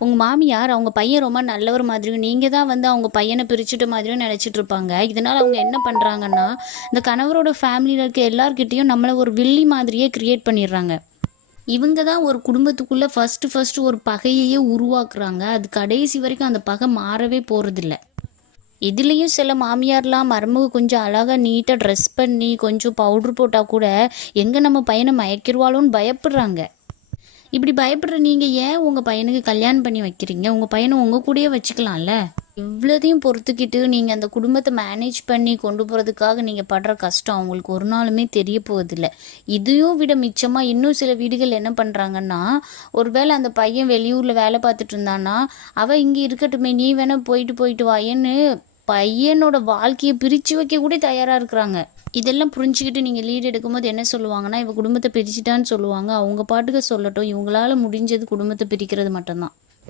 உங்கள் மாமியார் அவங்க பையன் ரொம்ப நல்லவர் மாதிரியும் நீங்கள் தான் வந்து அவங்க பையனை பிரிச்சுட்ட மாதிரியும் நினச்சிட்டு இருப்பாங்க. இதனால் அவங்க என்ன பண்ணுறாங்கன்னா, இந்த கணவரோட ஃபேமிலியில் இருக்க எல்லார்கிட்டேயும் நம்மளை ஒரு வில்லி மாதிரியே க்ரியேட் பண்ணிடுறாங்க. இவங்க தான் ஒரு குடும்பத்துக்குள்ளே ஃபஸ்ட்டு ஒரு பகையையே உருவாக்குறாங்க. அது கடைசி வரைக்கும் அந்த பகை மாறவே போகிறதில்ல. இதுலேயும் சில மாமியார்லாம் மருமக கொஞ்சம் அழகாக நீட்டாக ட்ரெஸ் பண்ணி கொஞ்சம் பவுட்ரு போட்டால் கூட எங்கே நம்ம பையனை மயக்கிடுவாளோன்னு பயப்படுறாங்க. இப்படி பயப்படுற நீங்கள் ஏன் உங்கள் பையனுக்கு கல்யாணம் பண்ணி வைக்கிறீங்க? உங்கள் பையனை உங்கள் கூடயே வச்சுக்கலாம்ல. இவ்வளோதையும் பொறுத்துக்கிட்டு நீங்கள் அந்த குடும்பத்தை மேனேஜ் பண்ணி கொண்டு போகிறதுக்காக நீங்கள் படுற கஷ்டம் அவங்களுக்கு ஒரு நாளுமே தெரிய போவதில்லை. இதையும் விட மிச்சமாக இன்னும் சில வீடுகள் என்ன பண்ணுறாங்கன்னா, ஒருவேளை அந்த பையன் வெளியூரில் வேலை பார்த்துட்டு இருந்தான்னா, அவள் இங்கே இருக்கட்டுமே, நீ வேணால் போயிட்டு வாயேன்னு பையனோட வாழ்க்கையை பிரித்து வைக்க கூட தயாராக இருக்கிறாங்க. இதெல்லாம் புரிஞ்சுக்கிட்டு நீங்கள் லீட் எடுக்கும்போது என்ன சொல்லுவாங்கன்னா, இவ குடும்பத்தை பிரிச்சுட்டான்னு சொல்லுவாங்க. அவங்க பாட்டுக்கு சொல்லட்டும், இவங்களால முடிஞ்சது குடும்பத்தை பிரிக்கிறது மட்டும்தான்.